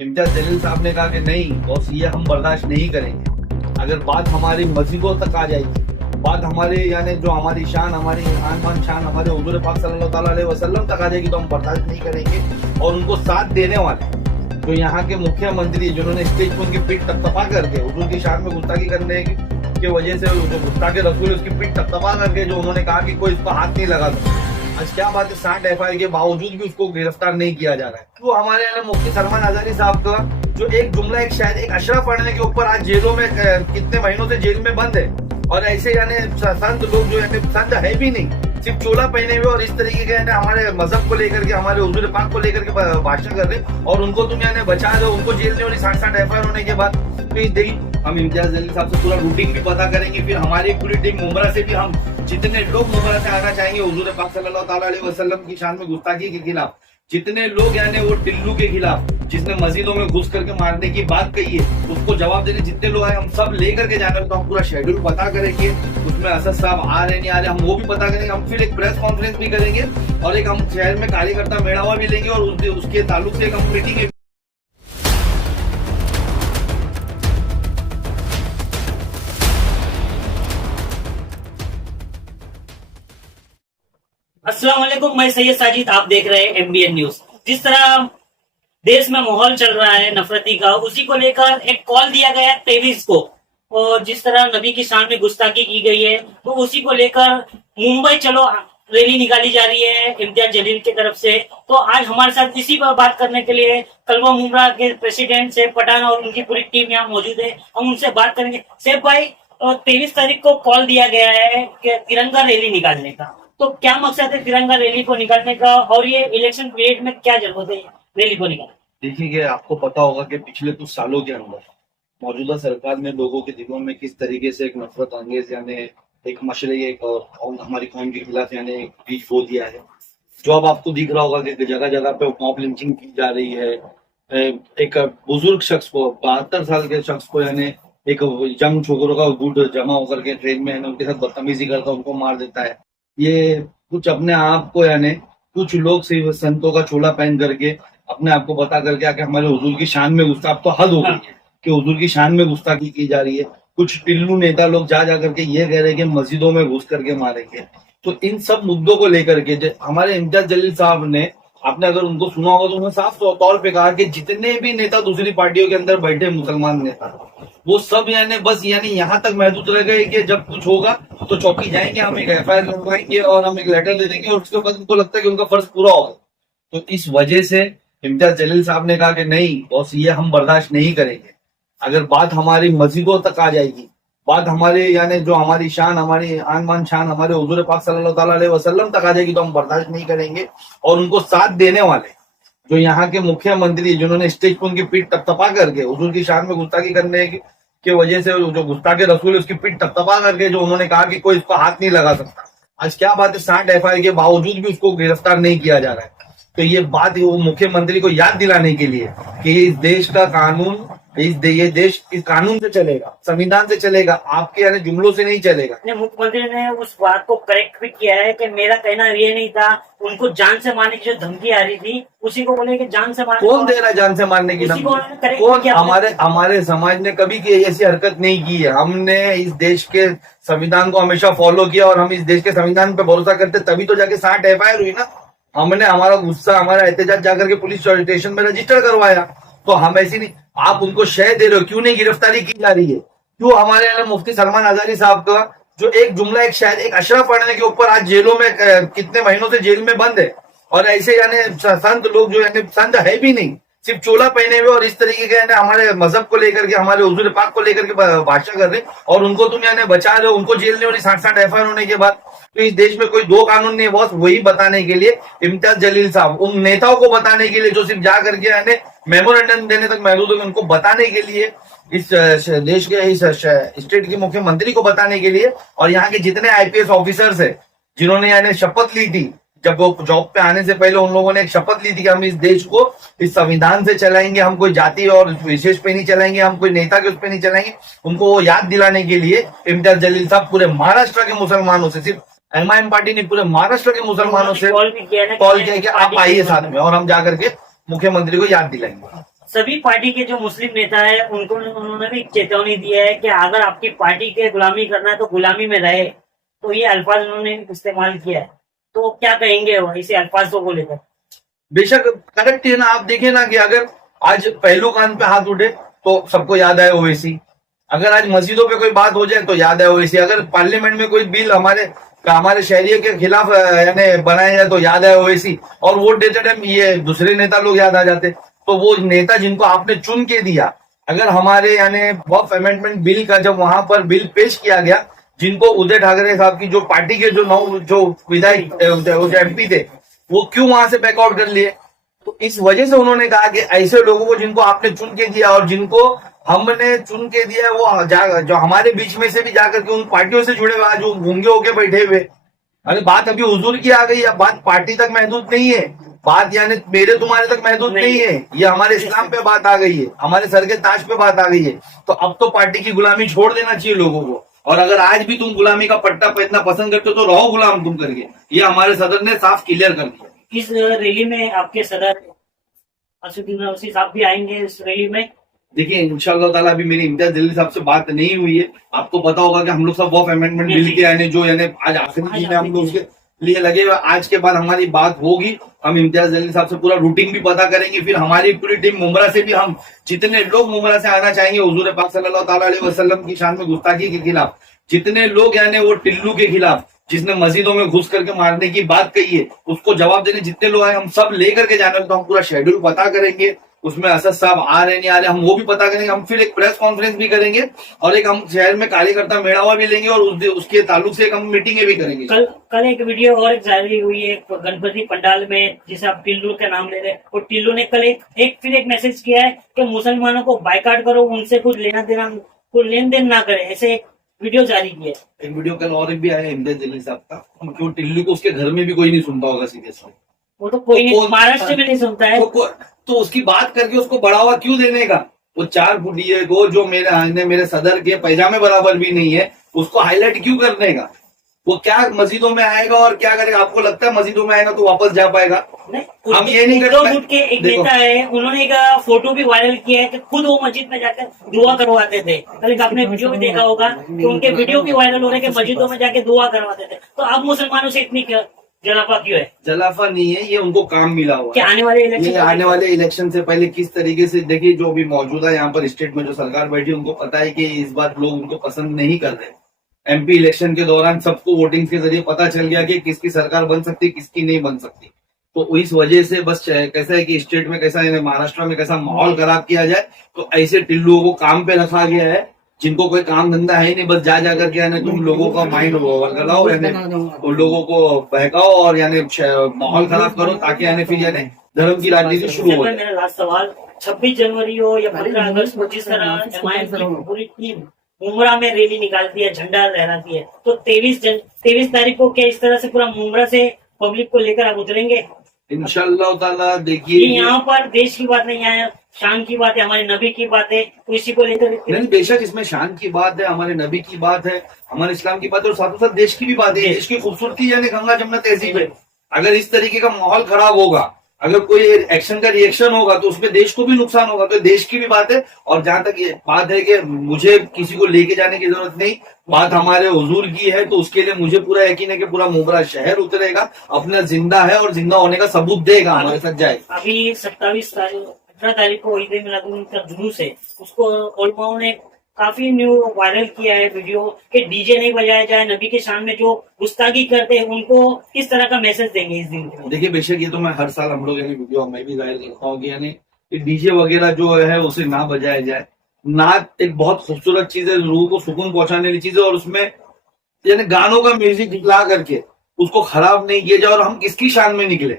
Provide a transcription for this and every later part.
इम्तियाज जलील साहब ने कहा कि नहीं बॉस, ये हम बर्दाश्त नहीं करेंगे। अगर बात हमारी मस्जिदों तक आ जाएगी, बात हमारे यानी जो हमारी शान, हमारी आन बान शान हमारे हुजूर पाक सल्लल्लाहु अलैहि वसल्लम तक आ जाएगी तो हम बर्दाश्त नहीं करेंगे। और उनको साथ देने वाले जो यहाँ के मुख्यमंत्री जिन्होंने स्टेज पर उनकी पीठ तपतपा करके हुजूर की शान में गुस्ताखी करने की वजह से जो गुस्ताखे रसूल उसकी पीठ तपतपा करके जो उन्होंने कहा कि कोई इसको हाथ नहीं लगा सकता। आज क्या बात है, 60 FIR के बावजूद भी उसको गिरफ्तार नहीं किया जा रहा है। तो हमारे यहाँ मुफ्ती सलमान अज़हरी साहब का जो एक जुमला, एक शायद एक अशरफ पढ़ने के ऊपर आज जेलों में कितने महीनों से जेल में बंद है। और ऐसे यानी संत लोग जो यानी संत है भी नहीं, सिर्फ चोला पहने हुए और इस तरीके के यानी हमारे मजहब को लेकर के, हमारे हुजूर पाक को लेकर के भाषण कर रहे और उनको तुम यानी बचा रहे हो, उनको जेल में और 60 FIR होने के बाद। तो ये देखिए, हम इम्तियाज जलील साहब से पूरा रूटीन भी पता करेंगे। फिर हमारी पूरी टीम मुमरा से भी, हम जितने लोग मुमरा से आना चाहेंगे हुजूर पाक सल्लल्लाहु अलैहि वसल्लम की शान में गुस्ताखी के खिलाफ, जितने लोग यानी वो टिल्लू के खिलाफ जिसने मस्जिदों में घुस करके मारने की बात कही है उसको जवाब देने जितने लोग आए हम सब लेकर के जाकर, तो हम पूरा शेड्यूल पता करेंगे। उसमें असद साहब आ रहे नहीं आ रहे हम वो भी पता करेंगे। हम फिर एक प्रेस कॉन्फ्रेंस भी करेंगे और एक हम शहर में कार्यकर्ता मेड़ावा भी लेंगे और उसके ताल्लुक से एक हम मीटिंग। अस्सलाम वालेकुम, मैं सैयद साजिद, आप देख रहे हैं MBN न्यूज। जिस तरह देश में माहौल चल रहा है नफरती का, उसी को लेकर एक कॉल दिया गया 23 को, और जिस तरह नबी की शान में गुस्ताखी की गई है तो उसी को लेकर मुंबई चलो रैली निकाली जा रही है इम्तियाज जलील की तरफ से। तो आज हमारे साथ इसी पर बात करने के लिए कलवा मुमरा के प्रेसिडेंट सैफ पठान और उनकी पूरी टीम यहाँ मौजूद है। हम उनसे बात करेंगे। सैफ भाई, 23 तारीख को कॉल दिया गया है कि तिरंगा रैली निकालने का, तो क्या मकसद है तिरंगा रैली को निकालने का और ये इलेक्शन पीरियड में क्या जरूरत है रैली को निकालने? देखिए कि आपको पता होगा कि पिछले कुछ सालों के अंदर मौजूदा सरकार ने लोगों के दिलों में किस तरीके से एक नफरत अंगेज यानी एक मशरे एक हमारी कौम के खिलाफ यानी एक बीज बो दिया है। जो अब आपको दिख रहा होगा कि जगह जगह पे मॉब लिंचिंग की जा रही है। एक बुजुर्ग शख्स को, 72 साल के शख्स को यानी एक यंग छोकरों का गुट जमा होकर के ट्रेन में उनके साथ बदतमीजी करता उनको मार देता है। ये कुछ अपने आप को यानी कुछ लोग सिर्फ संतों का चोला पहन करके अपने आप को बता करके आके हमारे हुजूर की शान में गुस्ताखी, अब तो हद हो गई है कि हुजूर की शान में गुस्ताखी की जा रही है। कुछ टिल्लू नेता लोग जा करके ये कह रहे हैं कि मस्जिदों में घुस करके मारेंगे। तो इन सब मुद्दों को लेकर के हमारे इम्तियाज जलील साहब ने, आपने अगर उनको सुना होगा तो उन्होंने साफ तौर पे कहा कि जितने भी नेता दूसरी पार्टियों के अंदर बैठे मुसलमान नेता, वो सब यानी बस यानी यहाँ तक महदूद रह गए कि जब कुछ होगा तो चौकी जाएंगे, हम एक FIR लगवाएंगे और हम एक लेटर दे देंगे और उसके बाद उनको लगता है कि उनका फर्ज पूरा होगा। तो इस वजह से इम्तियाज जलील साहब ने कहा कि नहीं बॉस, ये हम बर्दाश्त नहीं करेंगे। अगर बात हमारी मस्जिदों तक आ जाएगी, बात हमारे यानी जो हमारी शान, हमारी आन बान शान हमारे हुजूर पाक सल्लल्लाहु अलैहि वसल्लम तक आ जाएगी तो हम बर्दाश्त नहीं करेंगे। और उनको साथ देने वाले जो यहाँ के मुख्यमंत्री जिन्होंने स्टेज पर उनकी पीठ तपतपा करके हुजूर की शान में गुस्ताखी करने की वजह से जो गुस्ताखे रसूल है उसकी पीठ तपतपा करके जो उन्होंने कहा कि कोई इसको हाथ नहीं लगा सकता। आज क्या बात है, 60 FIR के बावजूद भी उसको गिरफ्तार नहीं किया जा रहा है। तो ये बात वो मुख्यमंत्री को याद दिलाने के लिए कि इस देश का कानून, ये देश इस कानून से चलेगा, संविधान से चलेगा, आपके यानी जुमलों से नहीं चलेगा। मुख्यमंत्री ने उस बात को करेक्ट भी किया है कि मेरा कहना ये नहीं था, उनको जान से मारने की जो धमकी आ रही थी उसी को बोले कि जान से मारने। कौन दे रहा है जान से मारने की धमकी? कौन? हमारे समाज ने कभी की ऐसी हरकत नहीं की है। हमने इस देश के संविधान को हमेशा फॉलो किया और हम इस देश के संविधान पे भरोसा करते, तभी तो जाके 60 FIR हुई ना। हमने हमारा गुस्सा, हमारा एहतजाज जाकर के पुलिस स्टेशन में रजिस्टर करवाया। तो हम ऐसी नहीं, आप उनको शय दे रहे हो, क्यों नहीं गिरफ्तारी की जा रही है? क्यों हमारे यहाँ मुफ्ती सलमान अज़हरी साहब का जो एक जुमला, एक शायद एक अशरफ पढ़ने के ऊपर आज जेलों में कितने महीनों से जेल में बंद है। और ऐसे यानी संत लोग जो यानी संत है भी नहीं, सिर्फ चोला पहने हुए और इस तरीके के यानी हमारे मजहब को लेकर के, हमारे हुजूर पाक को लेकर के भाषण कर रहे और उनको तुम यानी बचा रहे हो, उनको जेल में और 60 FIR होने के बाद। तो इस देश में कोई दो कानून नहीं है बॉस। वही बताने के लिए इम्तियाज जलील साहब, उन नेताओं को बताने के लिए जो सिर्फ जा करके यानी मेमोरेंडम देने तक महदूद है, उनको बताने के लिए, इस देश के इस स्टेट के मुख्यमंत्री को बताने के लिए और यहाँ के जितने IPS ऑफिसर्स है जिन्होंने यानी शपथ ली थी, जब वो जॉब पे आने से पहले उन लोगों ने एक शपथ ली थी कि हम इस देश को इस संविधान से चलाएंगे, हम कोई जाति और विशेष पे नहीं चलाएंगे, हम कोई नेता के उस पे नहीं चलाएंगे। उनको वो याद दिलाने के लिए इम्तियाज जलील साहब पूरे महाराष्ट्र के मुसलमानों से, सिर्फ MIM पार्टी ने पूरे महाराष्ट्र के मुसलमानों से कॉल किया कि आप आइए साथ में और हम जाकर के मुख्यमंत्री को याद दिलाएंगे। सभी पार्टी के जो मुस्लिम नेता है उनको उन्होंने भी चेतावनी दी है कि अगर आपकी पार्टी के गुलामी करना है तो गुलामी में रहे। तो ये अल्फाज उन्होंने इस्तेमाल किया है। तो क्या कहेंगे वो इसे अल्फाजों को लेकर? बेशक करेक्ट है ना। आप देखिए ना कि अगर आज पहलू कान पे हाथ उठे तो सबको याद आए ओवैसी, अगर आज मस्जिदों पे कोई बात हो जाए तो याद है ओवैसी, अगर पार्लियामेंट में कोई बिल हमारे शहरियों के खिलाफ यानी बनाया जाए तो याद है ओवैसी, और वोट देते टाइम ये दूसरे नेता लोग याद आ जाते। तो वो नेता जिनको आपने चुन के दिया, अगर हमारे यानी वक्फ अमेंडमेंट बिल का जब वहां पर बिल पेश किया गया, जिनको उदय ठाकरे साहब की जो पार्टी के जो विधायक MP थे, वो क्यों वहां से बैकआउट कर लिए? तो इस वजह से उन्होंने कहा कि ऐसे लोगों को जिनको आपने चुन के दिया और जिनको हमने चुन के दिया, वो जो हमारे बीच में से भी जाकर के उन पार्टियों से जुड़े हुए आज वो गूंगे होके बैठे हुए। अरे बात अभी हुजूर की आ गई है, बात पार्टी तक महदूद नहीं है, बात यानी मेरे तुम्हारे तक महदूद नहीं है, ये हमारे इस्लाम पे बात आ गई है, हमारे सर के ताज पे बात आ गई है। तो अब तो पार्टी की गुलामी छोड़ देना चाहिए लोगों को। और अगर आज भी तुम गुलामी का पट्टा पहनना पसंद करते हो तो रहो गुलाम तुम करके, ये हमारे सदर ने साफ क्लियर कर दिया। इस रैली में आपके सदर असदुद्दीन ओवैसी साहब भी आएंगे इस रैली में? देखिए इंशाअल्लाह ताला अभी मेरी इम्तियाज जलील साहब से बात नहीं हुई है। आपको पता होगा कि हम लोग सब वक्फ अमेंडमेंट बिल के यानी जो यानी आज आखिरी दिन में हम लोग उसके लिए लगे हुए। आज के बाद हमारी बात होगी, हम इम्तियाज जलील साहब से पूरा रूटीन भी पता करेंगे। फिर हमारी पूरी टीम मुमरा से भी, हम जितने लोग मुमरा से आना चाहेंगे हुजूर पाक सल्लल्लाहु ताला अलैहि वसल्लम की शान में गुस्ताखी के खिलाफ, जितने लोग यानी वो टिल्लू के खिलाफ जिसने मस्जिदों में घुस करके मारने की बात कही है, उसको जवाब देने जितने लोग आए हम सब लेकर के जाने। तो हम पूरा शेड्यूल पता करेंगे, उसमें असद साहब आ रहे नहीं आ रहे हम वो भी पता करेंगे। हम फिर एक प्रेस कॉन्फ्रेंस भी करेंगे और एक हम शहर में कार्यकर्ता मेड़ावा भी लेंगे और उसके ताल्लुक से एक हम मीटिंगें भी करेंगे। कल एक वीडियो और एक जारी हुई है गणपति पंडाल में, जिसे आप टिल्लू का नाम ले रहे हैं, और टिल्लू ने कल फिर एक मैसेज किया है कि मुसलमानों को बाइकाट करो, उनसे कुछ लेन देन ना करे, ऐसे एक वीडियो जारी किया है। एक वीडियो कल और भी आया इम्तियाज जलील साहब का, क्यों टिल्लू को उसके घर में भी कोई नहीं सुनता होगा सीधे से, वो तो कोई नहीं, महाराष्ट्र में नहीं सुनता है। तो उसकी बात करके उसको बढ़ावा क्यों देने का? वो 4 फुटिये को जो मेरे सदर के पैजामे बराबर भी नहीं है, उसको हाईलाइट क्यों करने का? वो क्या मस्जिदों में आएगा और क्या करेगा? आपको लगता है मस्जिदों में आएगा तो वापस जा पाएगा? हम ये नहीं करते। एक नेता है, उन्होंने एक फोटो भी वायरल किया है कि खुद वो मस्जिद में जाकर दुआ करवाते थे। कल आपने वीडियो भी देखा होगा कि उनके वीडियो भी वायरल हो रहे हैं कि मस्जिदों में जाके दुआ करवाते थे। तो अब मुसलमानों से इतनी जलाफा क्यों है? जलाफा नहीं है, ये उनको काम मिला हुआ है। आने वाले इलेक्शन से पहले किस तरीके से, देखिए जो अभी मौजूदा यहाँ पर स्टेट में जो सरकार बैठी उनको पता है कि इस बार लोग उनको पसंद नहीं कर रहे। MP इलेक्शन के दौरान सबको वोटिंग के जरिए पता चल गया कि किसकी सरकार बन सकती, किसकी नहीं बन सकती। तो इस वजह से बस कैसा है कि स्टेट में कैसा है, महाराष्ट्र में कैसा माहौल खराब किया जाए, तो ऐसे टिल्लुओं को काम पे रखा गया है जिनको कोई काम धंधा है नहीं, बस जा करके यानी तुम लोगों का माइंड लगाओ, यानी उन लोगों को बहकाओ और यानी माहौल खराब करो, ताकि यानी फिर यानी धर्म की राजनीति शुरू हो। मेरा लास्ट सवाल, 26 जनवरी हो या 15 अगस्त को, जिस तरह MIM की पूरी टीम मुमरा में रैली निकालती है, झंडा लहराती है, तो 23 तारीख को क्या इस तरह से पूरा मुमरा से पब्लिक को लेकर आप उतरेंगे? इंशाअल्लाह ताला। देखिए यहाँ पर देश की बात नहीं है, शान की बात है, हमारे नबी की बात है, तो इसी को लेकर नहीं, बेशक इसमें शान की बात है, हमारे नबी की बात है, हमारे इस्लाम की बात है, और साथों साथ देश की भी बात है। देश की खूबसूरती यानी गंगा जमुना तहजीब है। अगर इस तरीके का माहौल खराब होगा, अगर कोई एक्शन का रिएक्शन होगा तो उसमें देश को भी नुकसान होगा। तो देश की भी बात है। और जहां तक ये बात है कि मुझे किसी को लेके जाने की जरूरत नहीं, बात हमारे हुजूर की है, तो उसके लिए मुझे पूरा यकीन है कि पूरा मुमरा शहर उतरेगा, अपना जिंदा है और जिंदा होने का सबूत देगा, हमारे साथ जाएगा। अभी 18 तारीख को ईद मिलादुन का जुलूस है, उसको उलमाओं ने काफी न्यू वायरल किया है वीडियो कि डीजे नहीं बजाया जाए, नबी के शान में जो गुस्ताखी करते हैं उनको किस तरह का मैसेज देंगे इस दिन? देखिए बेशक ये तो मैं हर साल हम लोग यानी वीडियो मैं भी जाहिर करता हूँ कि यानी डीजे वगैरह जो है उसे ना बजाया जाए। नाच एक बहुत खूबसूरत चीज है, लोगों को सुकून पहुंचाने की चीज है, और उसमें यानी गानों का म्यूजिक ला करके उसको खराब नहीं किया जाए। और हम किसकी शान में निकले,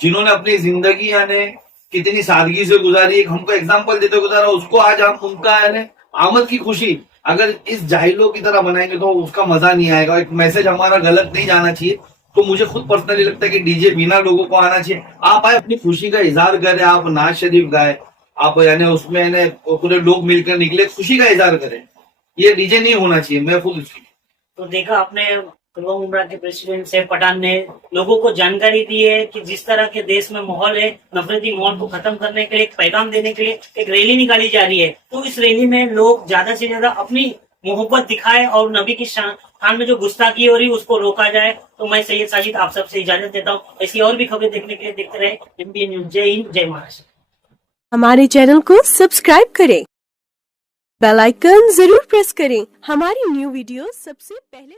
जिन्होंने अपनी जिंदगी यानी कितनी सादगी से गुजारी, एक हमको एग्जाम्पल देते गुजारा, उसको आज हम उनका यानी आमद की खुशी अगर इस जाहिलों की तरह बनाएंगे तो उसका मजा नहीं आएगा। एक मैसेज हमारा गलत नहीं जाना चाहिए। तो मुझे खुद पर्सनली लगता है कि डीजे बिना लोगों को आना चाहिए। आप आए अपनी खुशी का इजहार करें, आप नाज शरीफ गाए, आप यानी उसमें यानी पूरे लोग मिलकर निकले, खुशी का इजहार करें। ये डीजे नहीं होना चाहिए। मैं खुद तो देखा आपने कुलवम उमरा के प्रेसिडेंट सैफ पठान ने लोगों को जानकारी दी है कि जिस तरह के देश में माहौल है, नफरती माहौल को खत्म करने के लिए, एक पैगाम देने के लिए एक रैली निकाली जा रही है। तो इस रैली में लोग ज्यादा से ज्यादा अपनी मोहब्बत दिखाए और नबी की शान में जो गुस्ताखी हो रही है उसको रोका जाए। तो मैं सैयद साजिद आप सबसे इजाजत देता हूँ। ऐसी और भी खबरें देखने के लिए देखते रहे MBN न्यूज। जय हिंद, जय महाराष्ट्र। हमारे चैनल को सब्सक्राइब करें, बेल आइकन जरूर प्रेस करें हमारी न्यू वीडियो सबसे पहले